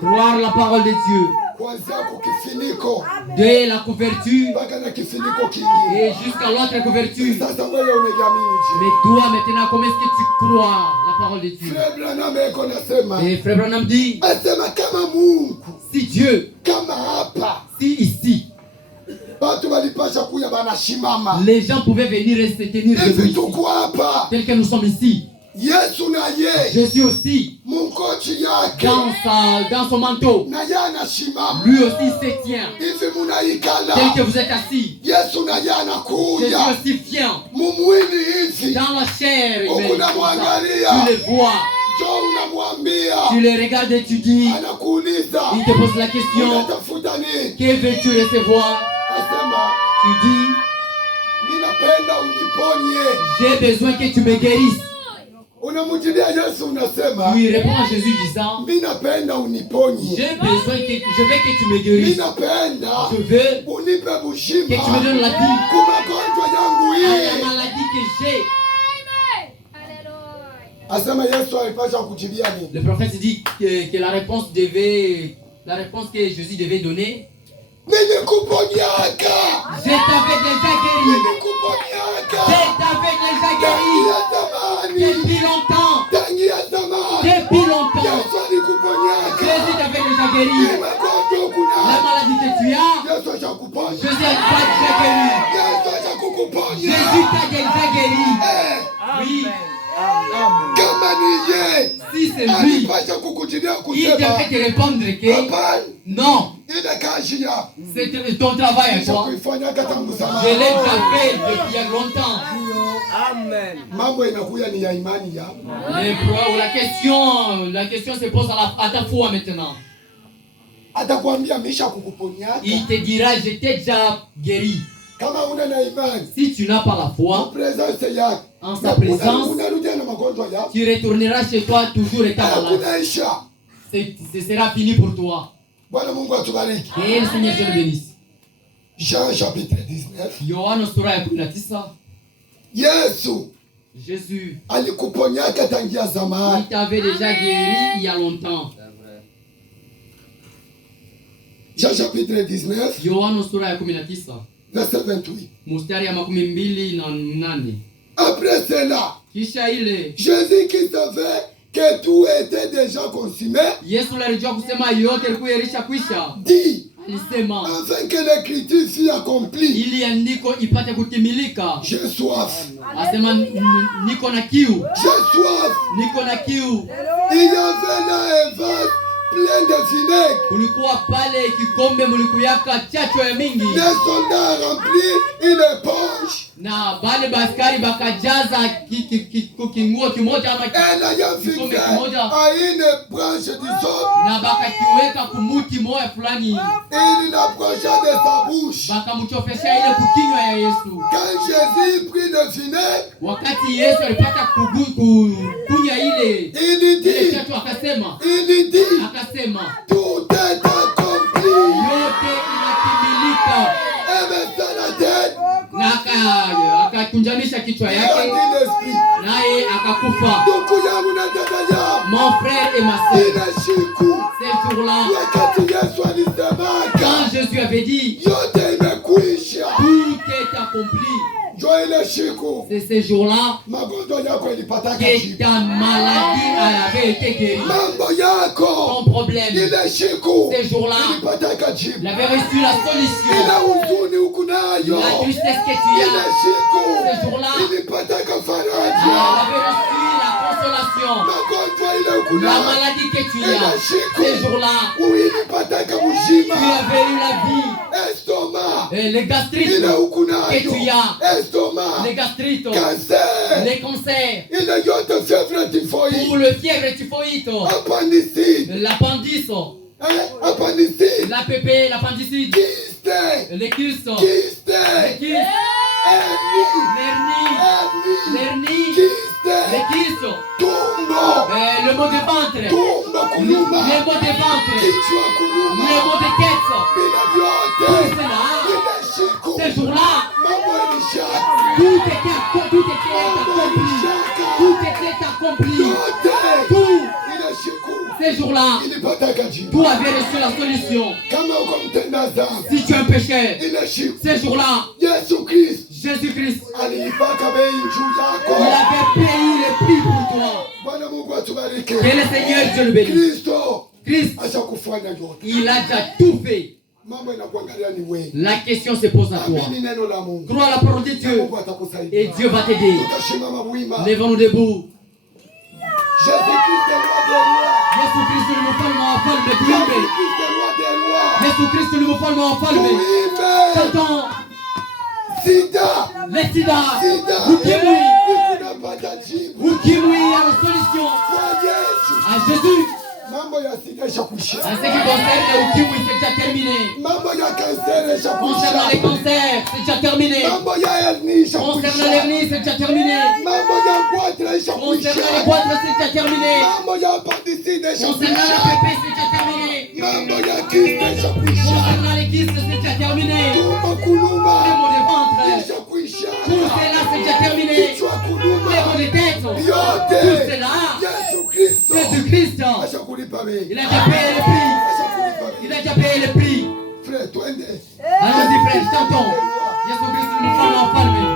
Croire la parole de Dieu. De la couverture et jusqu'à l'autre couverture. Mais toi maintenant, comment est-ce que tu crois la parole de Dieu? Et Frère Branham dit, si Dieu, si ici, les gens pouvaient venir et se tenir debout ici, tel que nous sommes ici. Je suis aussi dans son manteau. Lui aussi se tient. Tel que vous êtes assis. Je suis aussi fiant. Dans la chair, tu le vois. Tu les regardes et tu dis, il te pose la question, que veux-tu recevoir? Tu dis, j'ai besoin que tu me guérisses. Oui, répond à Jésus disant, je veux que tu me guérisses. Je veux que tu me donnes la vie à la maladie que j'ai. Le prophète dit que la réponse que Jésus devait donner, je t'avais déjà guéri. Je t'avais déjà guéri. Depuis longtemps. Depuis longtemps. Jésus t'avait déjà guéri. La maladie que tu as, Jésus t'a déjà guéri. Jésus t'a déjà guéri. Oui. Si c'est lui, il devrait te répondre que non, c'est ton travail à toi. Je l'ai déjà fait depuis longtemps. Amen. La question se pose à ta foi maintenant. Il te dira, je t'ai déjà guéri. Si tu n'as pas la foi en sa présence, tu retourneras chez toi toujours étant malade. Ce sera fini pour toi. Et le Seigneur te le bénisse. Jean chapitre 19. Yohana sura ya 19. Jésus, il t'avait déjà guéri il y a longtemps. Jean chapitre 19. Yohana sura ya 19. Verset 28. Mstari ya 28. Après cela, kisha ile Jésus qui savait que tout était déjà consumé, Yesu alijua kusema yote ilikuwa ilisha dit, alisema, afin que l'écriture fût accomplie, ili andiko ipate kutimilika. j'ai soif. Asema niko na kiu. J'ai soif. Niko na kiu. Il y avait là un vase plein de vinaigre. Kulikuwa pale kikombe mlikuyaka chacho ya mingi. Les soldats remplis une éponge. Na bale baskari bakajaza kinguo kimoja ama kikombe kimoja à une branche d'hysope. Na bakakiweka kumuti moja fulani. Il l'approcha de sa bouche. Bakamchofesha ile kukinywa ya Yesu. Quand Jésus prit le vinaigre, wakati Yesu alipata kukunya ile, il dit, akasema, tout est accompli. Yote inatimilika. Na akakunjanisha kichwa yake, naye akakufa. Mon frère et ma sœur, ce jour-là, quand Jésus avait dit, tout est accompli, c'est ce jour-là que ta maladie avait été guérie. Ton problème, ce jour-là, il avait reçu la solution. La tristesse que tu as, ce jour-là, il avait reçu la consolation. La maladie que tu as, ce jour-là, tu avais eu la vie. Et les gastrites que tu as, les gastrites, les cancers, pour le fièvre typhoïde, l'appendice, la pépé, l'appendicite, les kystes, l'hernie, les kystes, le mot de ventre, les mots de ventre, les mots de tête, tout cela, ce jour-là, tout était accompli. Tout était accompli. Tout. Ces jours-là, tu avais reçu la solution. Si tu es un pécheur, ces jours-là, Jésus-Christ, il avait payé le prix pour toi. Que le Seigneur Dieu le bénisse. Christ, il a déjà tout fait. La question se pose à toi. Crois à la parole de Dieu et Dieu va t'aider. Lèvons-nous debout. Jésus-Christ, le mufalme wa wafalme, tuimbe. Yesu-Kristo ni mfalme wa wafalme. Chantons. Le sida, ukimwi a la solution à Jésus. En ce qui concerne le ukimwi, c'est déjà terminé. Concernant les cancers, c'est déjà terminé. Concernant l'hernie, c'est déjà terminé. Concernant les goitres, c'est déjà terminé. Concernant la PP, c'est déjà terminé. Concernant les kystes, c'est déjà terminé. Les maux de ventre, tout cela, c'est déjà terminé. Les maux de tête, tout cela, Jésus-Christ, il a déjà payé le prix. Il a déjà payé le prix. Allons-y, frère, chantons. Jésus-Christ nous fait l'enfalmer.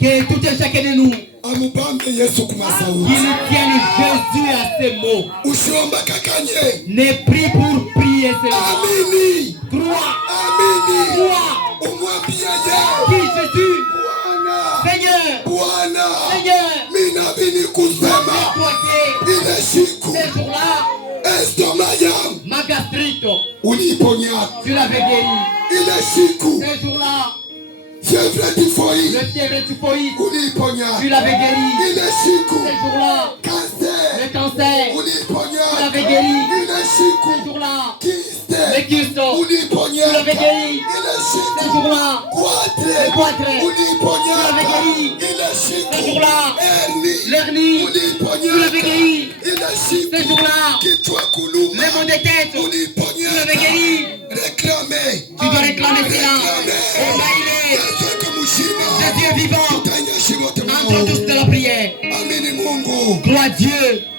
Que tout et chacun de nous, qu'il tienne Jésus à ses mots. Ne prie pour prier seulement. Crois. Dis Jésus. Seigneur. Ces jours-là, ma gastrite, tu l'avais guéri. Ces jours-là, le fièvre typhoïde, tu l'avais guéri. Ces jours-là, le cancer, tu l'avais guéri. Ces jours-là, le kyste, tu l'avais guéri. Ces jours-là, le goitre, tu l'avais guéri. Ces jours-là, l'hernie, tu l'avais guéri. Ces jours-là, les maux de tête, tu l'avais guéri. Tu dois réclamer cela. Jésus est vivant. Entrons tous de la prière. Mungu. Gloire à Dieu.